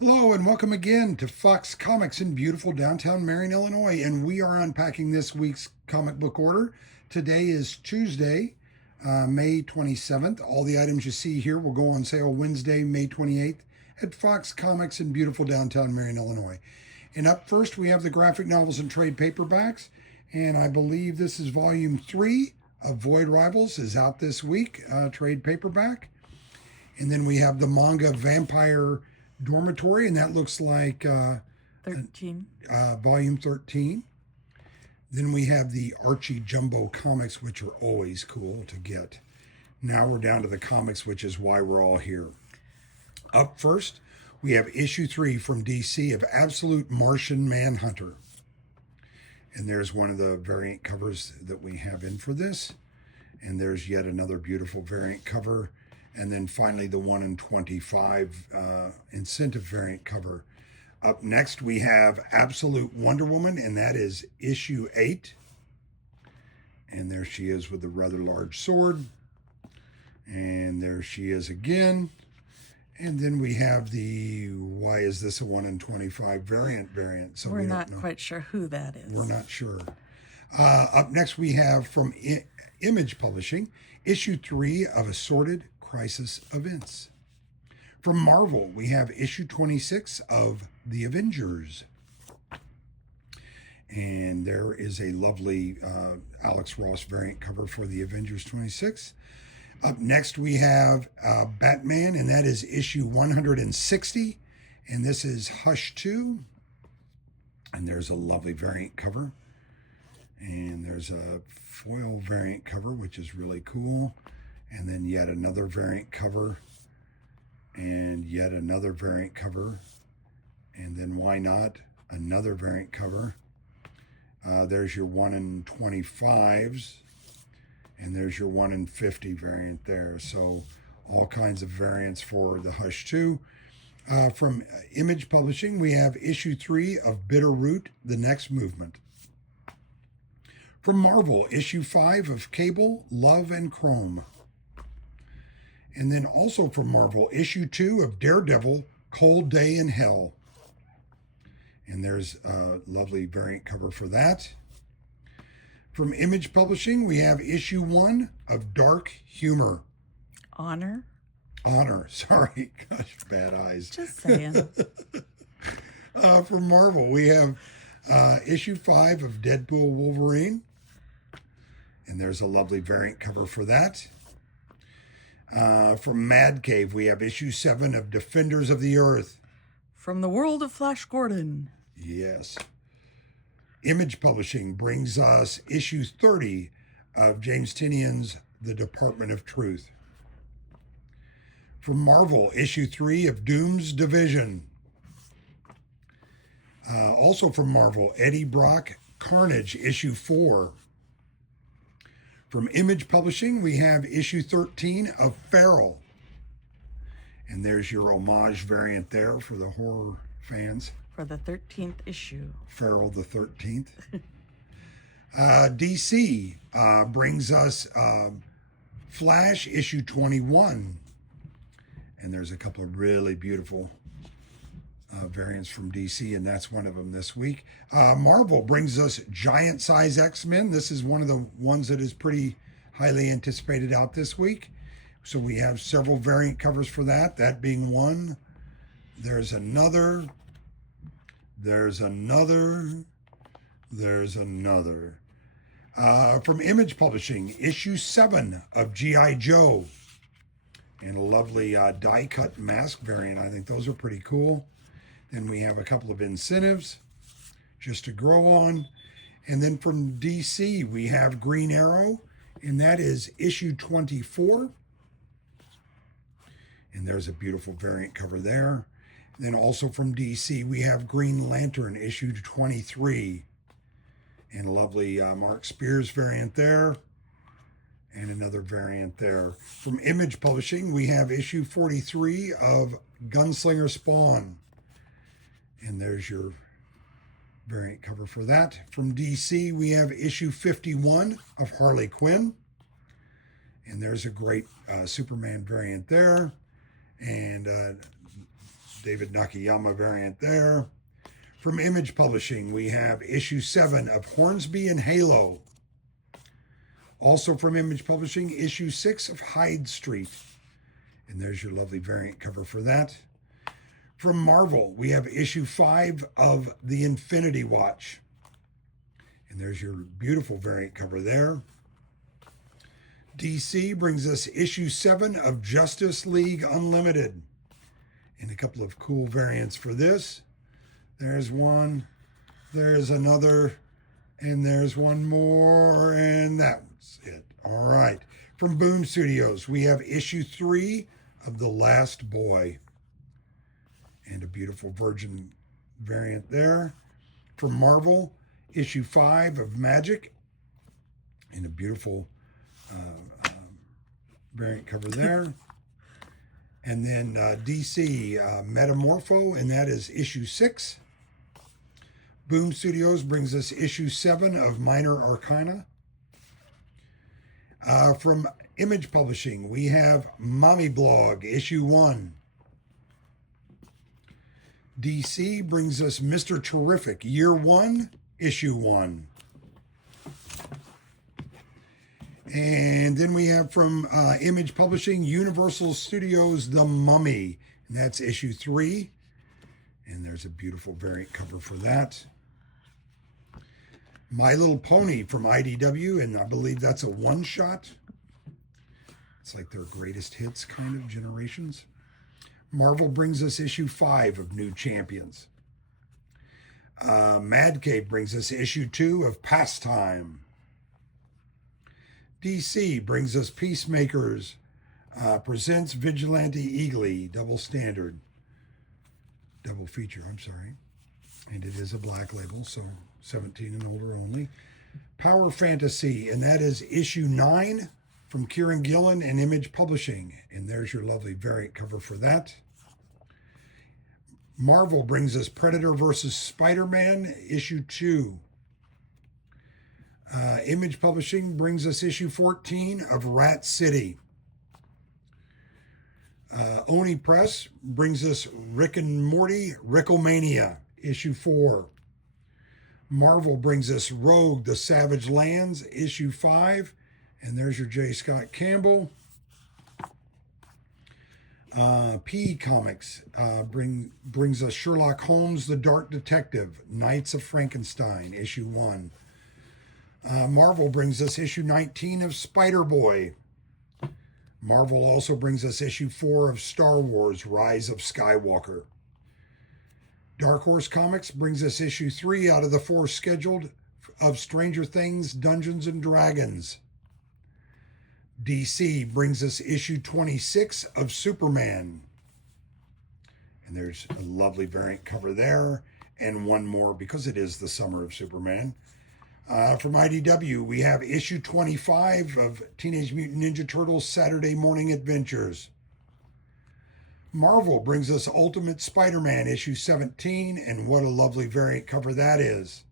Hello and welcome again to Fox Comics in beautiful downtown Marion, Illinois. And we are unpacking this week's comic book order. Today is Tuesday, May 27th. All the items you see here will go on sale Wednesday, May 28th at Fox Comics in beautiful downtown Marion, Illinois. And up first, we have the graphic novels and trade paperbacks. And I believe this is volume 3 of Void Rivals is out this week, trade paperback. And then we have the manga Vampire Dormitory, and that looks like 13. volume 13. Then we have the Archie Jumbo comics, which are always cool to get. Now we're down to the comics, which is why we're all here. Up first, we have issue 3 from DC of Absolute Martian Manhunter. And there's one of the variant covers that we have in for this. And there's yet another beautiful variant cover. And then finally, the 1 in 25 incentive variant cover. Up next, we have Absolute Wonder Woman, and that is issue 8. And there she is with the rather large sword. And there she is again. And then we have the why is this a 1 in 25 variant? So we're not quite sure who that is. We're not sure. Up next, we have from Image Publishing, issue 3 of Assorted Crisis Events. From Marvel, we have issue 26 of The Avengers. And there is a lovely Alex Ross variant cover for The Avengers 26. Up next, we have Batman, and that is issue 160. And this is Hush 2. And there's a lovely variant cover. And there's a foil variant cover, which is really cool. And then yet another variant cover, and yet another variant cover, and then why not another variant cover. There's your 1 in 25s, and there's your 1 in 50 variant there. So all kinds of variants for the Hush 2. From Image Publishing, we have issue 3 of Bitter Root, The Next Movement. From Marvel, issue 5 of Cable, Love and Chrome. And then also from Marvel, issue 2 of Daredevil, Cold Day in Hell. And there's a lovely variant cover for that. From Image Publishing, we have issue 1 of Dark Humor. Honor, sorry. Gosh, bad eyes. just saying. From Marvel, we have issue 5 of Deadpool Wolverine. And there's a lovely variant cover for that. From Mad Cave, we have issue 7 of Defenders of the Earth. From the world of Flash Gordon. Yes. Image Publishing brings us issue 30 of James Tynion's The Department of Truth. From Marvel, issue 3 of Doom's Division. Also from Marvel, Eddie Brock, Carnage, issue 4. From Image Publishing, we have issue 13 of Feral. And there's your homage variant there for the horror fans. For the 13th issue. Feral the 13th. DC brings us Flash issue 21. And there's a couple of really beautiful variants from DC, and that's one of them this week. Marvel brings us Giant Size X-Men. This is one of the ones that is pretty highly anticipated out this week. So we have several variant covers for that, that being one. There's another. From Image Publishing, issue 7 of G.I. Joe. And a lovely die-cut mask variant. I think those are pretty cool. Then we have a couple of incentives just to grow on. And then from DC, we have Green Arrow, and that is issue 24. And there's a beautiful variant cover there. And then also from DC, we have Green Lantern, issue 23. And a lovely Mark Spears variant there. And another variant there. From Image Publishing, we have issue 43 of Gunslinger Spawn. And there's your variant cover for that. From DC, we have issue 51 of Harley Quinn. And there's a great Superman variant there. And David Nakayama variant there. From Image Publishing, we have issue 7 of Hornsby and Halo. Also from Image Publishing, issue 6 of Hyde Street. And there's your lovely variant cover for that. From Marvel, we have issue 5 of The Infinity Watch. And there's your beautiful variant cover there. DC brings us issue 7 of Justice League Unlimited. And a couple of cool variants for this. There's one, there's another, and there's one more, and that's it. All right. From Boom Studios, we have issue 3 of The Last Boy. And a beautiful Virgin variant there. From Marvel, issue 5 of Magic. And a beautiful variant cover there. And then DC Metamorpho, and that is issue 6. Boom Studios brings us issue 7 of Minor Arcana. From Image Publishing, we have Mommy Blog, issue 1. DC brings us Mr. Terrific, year 1, issue 1. And then we have from Image Publishing, Universal Studios, The Mummy. And that's issue 3. And there's a beautiful variant cover for that. My Little Pony from IDW, and I believe that's a one-shot. It's like their greatest hits kind of generations. Marvel brings us issue 5 of New Champions. Mad Cave brings us issue 2 of Pastime. DC brings us Peacemakers presents Vigilante Eagly, double standard. Double feature, I'm sorry. And it is a black label, so 17 and older only. Power Fantasy, and that is issue 9 from Kieran Gillen and Image Publishing. And there's your lovely variant cover for that. Marvel brings us Predator versus Spider-Man, issue 2. Image Publishing brings us issue 14 of Rat City. Oni Press brings us Rick and Morty, Rickomania, issue 4. Marvel brings us Rogue, The Savage Lands, issue 5. And there's your J. Scott Campbell. P Comics brings us Sherlock Holmes, The Dark Detective, Knights of Frankenstein, issue 1. Marvel brings us issue 19 of Spider-Boy. Marvel also brings us issue 4 of Star Wars, Rise of Skywalker. Dark Horse Comics brings us issue 3 out of the 4 scheduled of Stranger Things, Dungeons and Dragons. DC brings us issue 26 of Superman. And there's a lovely variant cover there, and one more because it is the summer of Superman. From IDW, we have issue 25 of Teenage Mutant Ninja Turtles Saturday Morning Adventures. Marvel brings us Ultimate Spider-Man issue 17, and what a lovely variant cover that is.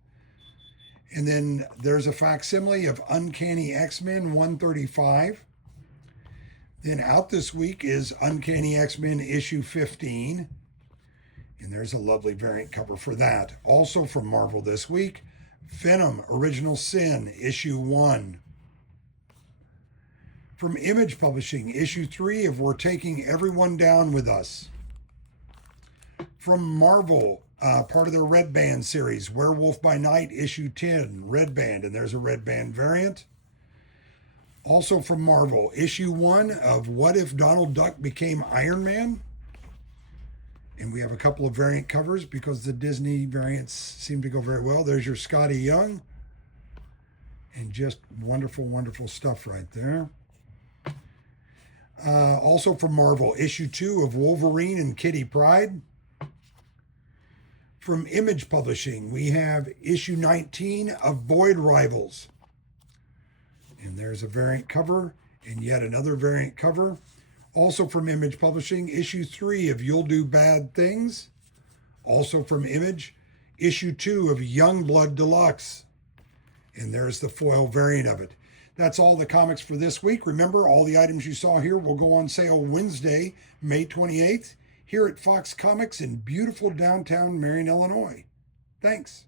And then there's a facsimile of Uncanny X-Men 135. Then out this week is Uncanny X-Men issue 15. And there's a lovely variant cover for that. Also from Marvel this week, Venom Original Sin issue 1. From Image Publishing, issue 3 of We're Taking Everyone Down With Us. From Marvel, part of their Red Band series, Werewolf by Night, issue 10, Red Band, and there's a Red Band variant. Also from Marvel, issue 1 of What If Donald Duck Became Iron Man? And we have a couple of variant covers because the Disney variants seem to go very well. There's your Scotty Young. And just wonderful, wonderful stuff right there. Also from Marvel, issue 2 of Wolverine and Kitty Pryde. From Image Publishing, we have issue 19 of Void Rivals. And there's a variant cover and yet another variant cover. Also from Image Publishing, issue 3 of You'll Do Bad Things. Also from Image, issue 2 of Youngblood Deluxe. And there's the foil variant of it. That's all the comics for this week. Remember, all the items you saw here will go on sale Wednesday, May 28th, here at Fox Comics in beautiful downtown Marion, Illinois. Thanks.